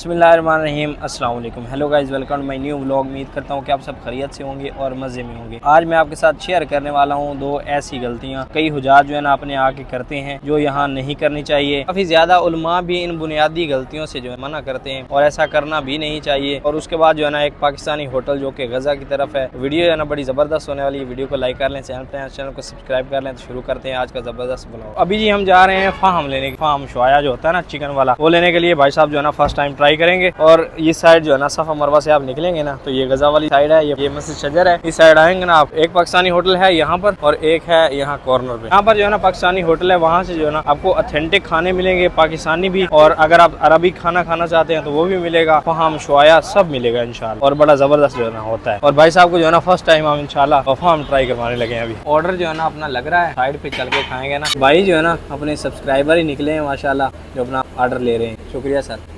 बिस्मिल्लाहिर्रहमानिर्रहीम अस्सलाम वालेकुम। Hello guys, welcome to my new vlog. उम्मीद करता हूँ कि आप सब खैरियत से होंगे और मज़े में होंगे। आज मैं आपके साथ शेयर करने वाला हूँ दो ऐसी गलतियाँ कई हुज्जाज जो है ना अपने आके करते हैं, जो यहाँ नहीं करनी चाहिए। काफ़ी ज़्यादा उलमा भी इन बुनियादी गलतियों से जो है मना करते हैं और ऐसा करना भी नहीं चाहिए। और उसके बाद जो है ना एक पाकिस्तानी होटल जो कि गजा की तरफ है, वीडियो जो है ना बड़ी ज़बरदस्त होने वाली है। वीडियो को लाइक कर लें, चैनल को सब्सक्राइब कर लें। तो शुरू करते हैं आज का ज़बरदस्त ब्लॉग। अभी जी हम जा रहे हैं फाहम लेने, फाहम शोया जो होता है ना चिकन वाला, वो लेने के लिए भाई साहब जो है ना फर्स्ट टाइम ट्राई करेंगे। और इस साइड जो है ना सफा मरवा से आप निकलेंगे ना तो ये गजा वाली साइड है, ये मस्जिद शजर है। इस साइड आएंगे ना आप, एक पाकिस्तानी होटल है यहाँ पर और एक है यहाँ कॉर्नर पे। यहाँ पर जो है ना पाकिस्तानी होटल है, वहाँ से जो है ना आपको ऑथेंटिक खाने मिलेंगे, पाकिस्तानी भी, और अगर आप अरबी खाना खाना चाहते हैं तो वो भी मिलेगा। फाहम शोया सब मिलेगा इंशाल्लाह, और बड़ा जबरदस्त जो है ना होता है। और भाई साहब को जो है ना फर्स्ट टाइम हम इंशाल्लाह फाहम ट्राई करवाने लगे हैं। अभी ऑर्डर जो है ना अपना लग रहा है, साइड पे चल के खाएंगे ना। भाई जो है ना अपने सब्सक्राइबर ही निकले हैं माशाल्लाह, जो अपना ऑर्डर ले रहे हैं। शुक्रिया सर।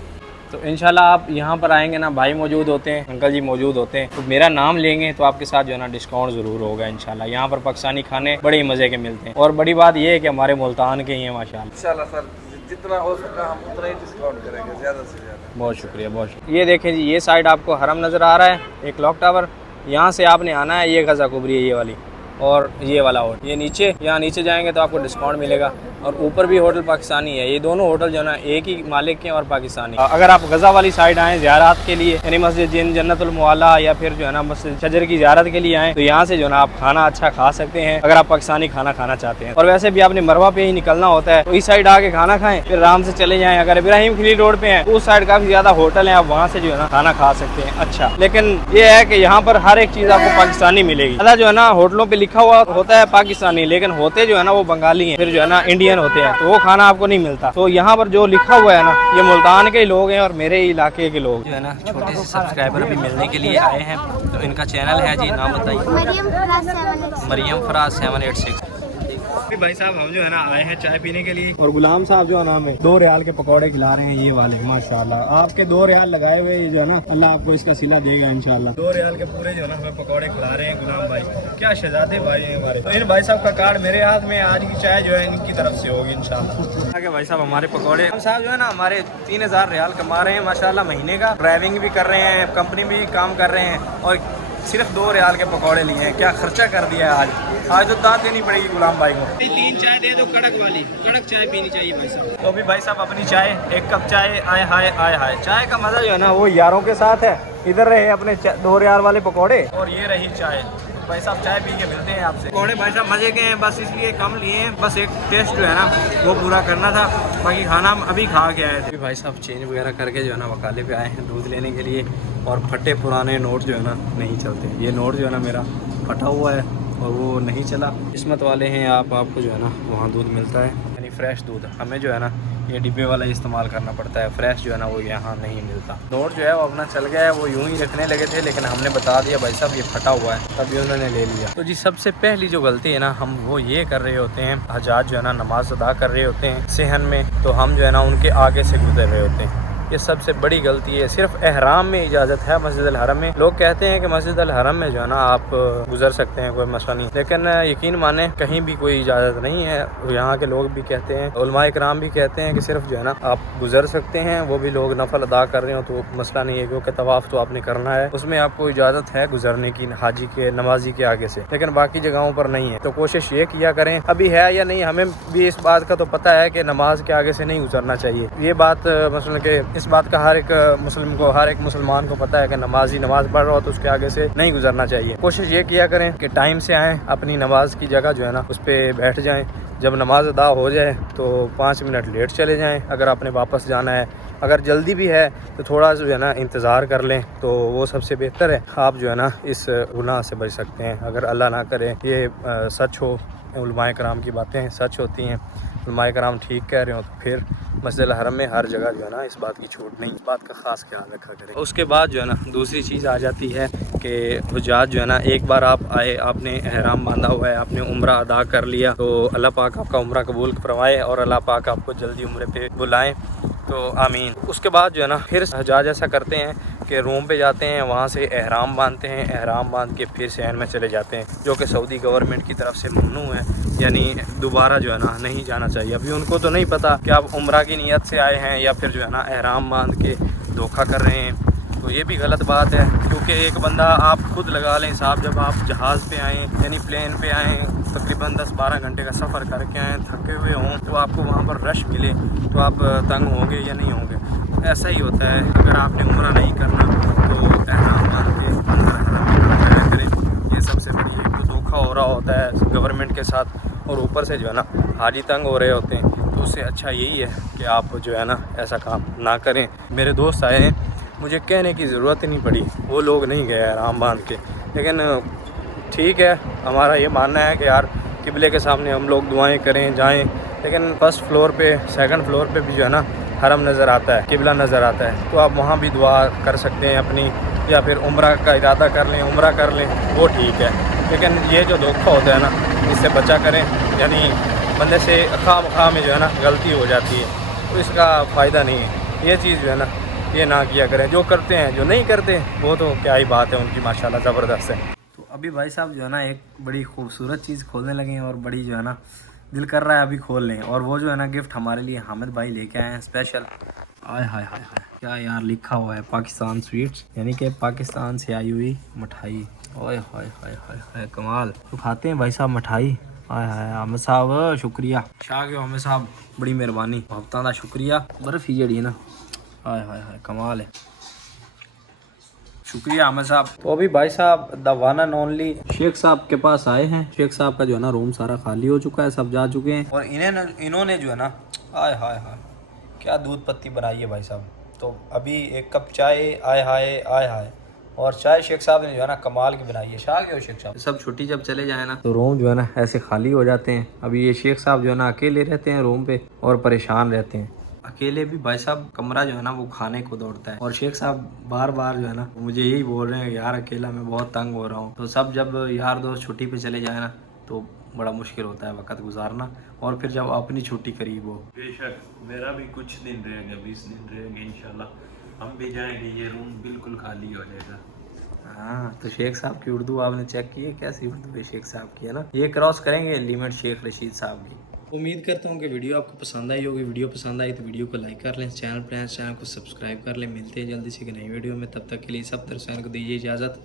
तो इंशाल्लाह आप यहाँ पर आएंगे ना, भाई मौजूद होते हैं, अंकल जी मौजूद होते हैं, तो मेरा नाम लेंगे तो आपके साथ जो है ना डिस्काउंट ज़रूर होगा इंशाल्लाह। यहाँ पर पाकिस्तानी खाने बड़े ही मज़े के मिलते हैं, और बड़ी बात ये है कि हमारे मुल्तान के ही हैं माशाल्लाह। इंशाल्लाह सर, जितना हो सका हम उतना ही डिस्काउंट करेंगे, ज़्यादा से ज़्यादा। बहुत शुक्रिया, बहुत शुक्रिया। ये देखें जी, ये साइड आपको हरम नज़र आ रहा है, एक क्लॉक टावर। यहाँ से आपने आना है, ये गजा कुबरी है ये वाली, और ये वाला होटल ये नीचे। यहाँ नीचे जाएंगे तो आपको डिस्काउंट मिलेगा। और ऊपर भी होटल पाकिस्तानी है। ये दोनों होटल जो है ना एक ही मालिक के और पाकिस्तानी। अगर आप गजा वाली साइड आएँ ज़ियारत के लिए, यानी मस्जिद जन्नतुल मुअल्ला या फिर जो है ना मस्जिद शजर की ज़ियारत के लिए आएँ, तो यहाँ से जो है ना आप खाना अच्छा खा सकते हैं अगर आप पाकिस्तानी खाना खाना चाहते हैं। और वैसे भी आपने मरवा पे ही निकलना होता है, तो इस साइड आके खाना खाएं, फिर आराम से चले जाएँ। अगर इब्राहिम खलील रोड पे है, उस साइड काफ़ी ज़्यादा होटल है, आप वहाँ से जो है ना खाना खा सकते हैं अच्छा। लेकिन ये है कि यहाँ पर हर एक चीज़ आपको पाकिस्तानी मिलेगी। अल्लाह जो है ना होटलों पर लिखा हुआ होता है पाकिस्तानी, लेकिन होते जो है ना वो बंगाली हैं, फिर जो है ना इंडियन होते हैं, तो वो खाना आपको नहीं मिलता। तो यहाँ पर जो लिखा हुआ है ना, ये मुल्तान के लोग हैं और मेरे इलाके के लोग जो है ना छोटे से सब्सक्राइबर भी मिलने के लिए आए हैं। तो इनका चैनल है जी, नाम बताइए। मरियम फराज 786। भाई साहब हम जो है ना आए हैं चाय पीने के लिए, और गुलाम साहब जो है ना हमें 2 रियाल के पकौड़े खिला रहे हैं, ये वाले माशाल्लाह। आपके 2 रियाल लगाए हुए, ये जो है ना अल्लाह आपको इसका सिला देगा इंशाल्लाह। 2 रियाल के पूरे जो है ना हमें पकौड़े खिला रहे हैं गुलाम भाई। क्या शहजादे भाई हैं हमारे। तो इन भाई साहब का कार्ड मेरे हाथ में, आज की चाय जो है इनकी तरफ से होगी इंशाल्लाह। भाई साहब हमारे पकौड़े साहब जो है ना हमारे 3000 रियाल कमा रहे हैं माशाल्लाह महीने का। ड्राइविंग भी कर रहे हैं, कंपनी भी काम कर रहे हैं, और सिर्फ 2 रियाल के पकौड़े लिए हैं। क्या खर्चा कर दिया है आज तो दांत देनी पड़ेगी गुलाम भाई को। 3 चाय दे दो कड़क वाली, कड़क चाय पीनी चाहिए भाई साहब। तो अभी भाई साहब अपनी चाय, 1 कप चाय। आए हाय आए हाय, चाय का मज़ा जो है ना वो यारों के साथ है। इधर रहे अपने 2 रियाल वाले पकौड़े, और ये रही चाय। भाई साहब चाय पी के मिलते हैं आपसे। पकौड़े भाई साहब मज़े के हैं, बस इसलिए कम लिए हैं, बस एक टेस्ट जो है ना वो पूरा करना था, बाकी खाना हम अभी खा के आए थे। भाई साहब चेंज वगैरह करके जो है ना वकाले पे आए हैं दूध लेने के लिए, और फटे पुराने नोट जो है ना नहीं चलते। ये नोट जो है ना मेरा फटा हुआ है और वो नहीं चला। किस्मत वाले हैं आप, आपको जो है ना वहाँ दूध मिलता है, यानी फ्रेश दूध। हमें जो है ना ये डिब्बे वाला इस्तेमाल करना पड़ता है, फ्रेश जो है ना वो यहाँ नहीं मिलता। नोट जो है वो अपना चल गया है, वो यूं ही रखने लगे थे, लेकिन हमने बता दिया भाई साहब ये फटा हुआ है, तभी उन्होंने ले लिया। तो जी सबसे पहली जो गलती है ना हम वो ये कर रहे होते हैं, हजाज जो है ना नमाज अदा कर रहे होते हैं सेहन में, तो हम जो है ना उनके आगे से गुजर रहे होते हैं। ये सबसे बड़ी गलती है। सिर्फ एहराम में इजाज़त है मस्जिद अल हरम में। लोग कहते हैं कि मस्जिद अल हरम में जो है ना आप गुजर सकते हैं, कोई मसला नहीं, लेकिन यकीन माने कहीं भी कोई इजाज़त नहीं है। यहाँ के लोग भी कहते हैं, उलमाए किराम भी कहते हैं कि सिर्फ जो है ना आप गुजर सकते हैं, वो भी लोग नफल अदा कर रहे हो तो मसला नहीं है, क्योंकि तवाफ़ तो आपने करना है, उसमें आपको इजाज़त है गुजरने की हाजी के, नमाजी के आगे से, लेकिन बाकी जगहों पर नहीं है। तो कोशिश ये किया करें, अभी है या नहीं हमें भी इस बात का तो पता है कि नमाज के आगे से नहीं गुजरना चाहिए। ये बात मसलन के इस बात का हर एक मुस्लिम को, हर एक मुसलमान को पता है कि नमाजी नमाज पढ़ रहा हो तो उसके आगे से नहीं गुजरना चाहिए। कोशिश ये किया करें कि टाइम से आएँ, अपनी नमाज की जगह जो है ना उस पर बैठ जाएं। जब नमाज अदा हो जाए तो 5 मिनट लेट चले जाएं अगर आपने वापस जाना है। अगर जल्दी भी है तो थोड़ा जो है ना इंतज़ार कर लें, तो वो सबसे बेहतर है। आप जो है ना इस गुनाह से बच सकते हैं। अगर अल्लाह ना करे ये सच हो, उलमाए कराम की बातें सच होती हैं, उलमाए कराम ठीक कह रहे हो, तो फिर मस्जिद अल हरम में हर जगह जो है ना इस बात की छूट नहीं, इस बात का ख़ास ख्याल रखा करें। उसके बाद जो है ना दूसरी चीज़ आ जाती है कि हुज्जाज जो है ना, एक बार आप आए, आपने एहराम बांधा हुआ है, आपने उम्रा अदा कर लिया, तो अल्लाह पाक आपका उम्रा कबूल फरमाए और अल्लाह पाक आपको जल्दी उम्रे पे बुलाएं, तो आमीन। उसके बाद जो है ना फिर हजाज ऐसा करते हैं कि रूम पे जाते हैं, वहाँ से एहराम बांधते हैं, एहराम बांध के फिर सहन में चले जाते हैं, जो कि सऊदी गवर्नमेंट की तरफ से ममनू है, यानी दोबारा जो है ना नहीं जाना चाहिए। अभी उनको तो नहीं पता कि आप उम्रा की नीयत से आए हैं या फिर जो है ना एहराम बांध के धोखा कर रहे हैं, तो ये भी गलत बात है। क्योंकि एक बंदा आप खुद लगा लें हिसाब, जब आप जहाज़ पे आएँ यानी प्लेन पे आएँ, तकरीबन 10-12 घंटे का सफ़र करके आएँ, थके हुए हों, तो आपको वहाँ पर रश मिले तो आप तंग होंगे या नहीं होंगे। तो ऐसा ही होता है, अगर आपने उम्रा नहीं करना तो एहराम बांध के अंदर हरम करें। ये सबसे बड़ी एक तो धोखा हो रहा होता है गवर्नमेंट के साथ, और ऊपर से जो है ना हाजी तंग हो रहे होते हैं। तो उससे अच्छा यही है कि आप जो है ना ऐसा काम ना करें। मेरे दोस्त आए हैं, मुझे कहने की ज़रूरत ही नहीं पड़ी, वो लोग नहीं गए आराम बांध के। लेकिन ठीक है, हमारा ये मानना है कि यार किबले के सामने हम लोग दुआएं करें, जाएं, लेकिन फर्स्ट फ्लोर पे, सेकंड फ्लोर पे भी जो है ना हरम नज़र आता है, किबला नज़र आता है, तो आप वहाँ भी दुआ कर सकते हैं अपनी, या फिर उम्रा का इरादा कर लें, उम्रा कर लें, वो ठीक है। लेकिन ये जो धोखा होता है ना, इससे बचा करें, यानी बंदे से खा में जो है ना गलती हो जाती है, तो इसका फ़ायदा नहीं है। ये चीज़ जो है ना ये ना किया करें। जो करते हैं, जो नहीं करते वो तो क्या ही बात है उनकी, माशाल्लाह ज़बरदस्त है। तो अभी भाई साहब जो है ना एक बड़ी खूबसूरत चीज़ खोलने लगे हैं, और बड़ी जो है ना दिल कर रहा है अभी खोल लें। और वो जो है ना गिफ्ट हमारे लिए हामिद भाई लेके आए हैं स्पेशल। आय हाय हाय हाय, क्या यार लिखा हुआ है, पाकिस्तान स्वीट्स, यानी कि पाकिस्तान से आई हुई मिठाई। ओए हाय हाय हाय हाय, कमाल। तो खाते हैं भाई साहब मिठाई। हाय हाय हामिद साहब शुक्रिया, शाह के हामिद साहब बड़ी मेहरबानी, हफ्ता का शुक्रिया। बर्फ़ी जड़ी है ना, हाय हाय हाय कमाल है, शुक्रिया आमिर साहब। तो अभी भाई साहब द वन एंड ओनली शेख साहब के पास आए हैं। शेख साहब का जो है ना रूम सारा खाली हो चुका है, सब जा चुके हैं, और इन्होंने जो है ना आय हाय हाय क्या दूध पत्ती बनाई है भाई साहब। तो अभी एक कप चाय, आय हाय आय हाय, और चाय शेख साहब ने जो है ना कमाल की बनाई है। शाह के हो शेख साहब, सब छुट्टी जब चले जाए ना तो रूम जो है ना ऐसे खाली हो जाते हैं। अभी ये शेख साहब जो है ना अकेले रहते हैं रूम पे, और परेशान रहते हैं अकेले भी। भाई साहब कमरा जो है ना वो खाने को दौड़ता है, और शेख साहब बार बार जो है ना मुझे यही बोल रहे हैं यार अकेला मैं बहुत तंग हो रहा हूँ। तो सब जब यार दोस्त छुट्टी पे चले जाए ना तो बड़ा मुश्किल होता है वक्त गुजारना, और फिर जब अपनी छुट्टी करीब हो। बेशक मेरा भी कुछ दिन रहेगा, 20 दिन रहेंगे इंशाल्लाह, हम भी जाएंगे, ये रूम बिल्कुल खाली हो जाएगा। हाँ, तो शेख साहब की उर्दू आपने चेक की है, कैसी उर्दू है शेख साहब की, है ना। ये क्रॉस करेंगे लिमिट शेख रशीद साहब की। उम्मीद करता हूँ कि वीडियो आपको पसंद आई होगी। वीडियो पसंद आई तो वीडियो को लाइक कर लें, चैनल को सब्सक्राइब कर लें। मिलते हैं जल्दी से एक नई वीडियो में, तब तक के लिए सब दर्शकों को दीजिए इजाज़त,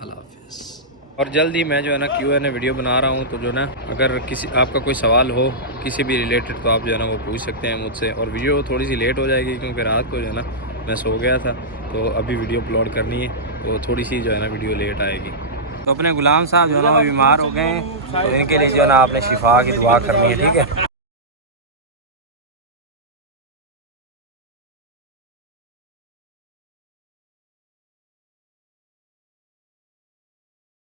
अल्लाह हाफ़िज़। और जल्दी मैं जो है ना Q&A वीडियो बना रहा हूँ, तो जो ना अगर किसी आपका कोई सवाल हो किसी भी रिलेटेड, तो आप जो है ना वो पूछ सकते हैं मुझसे। और वीडियो थोड़ी सी लेट हो जाएगी क्योंकि रात को जो है ना मैं सो गया था, तो अभी वीडियो अपलोड करनी है, तो थोड़ी सी जो है ना वीडियो लेट आएगी। तो अपने गुलाम साहब जो है ना बीमार हो गए हैं, तो इनके लिए जो है ना आपने शिफा की दुआ करनी है, ठीक है।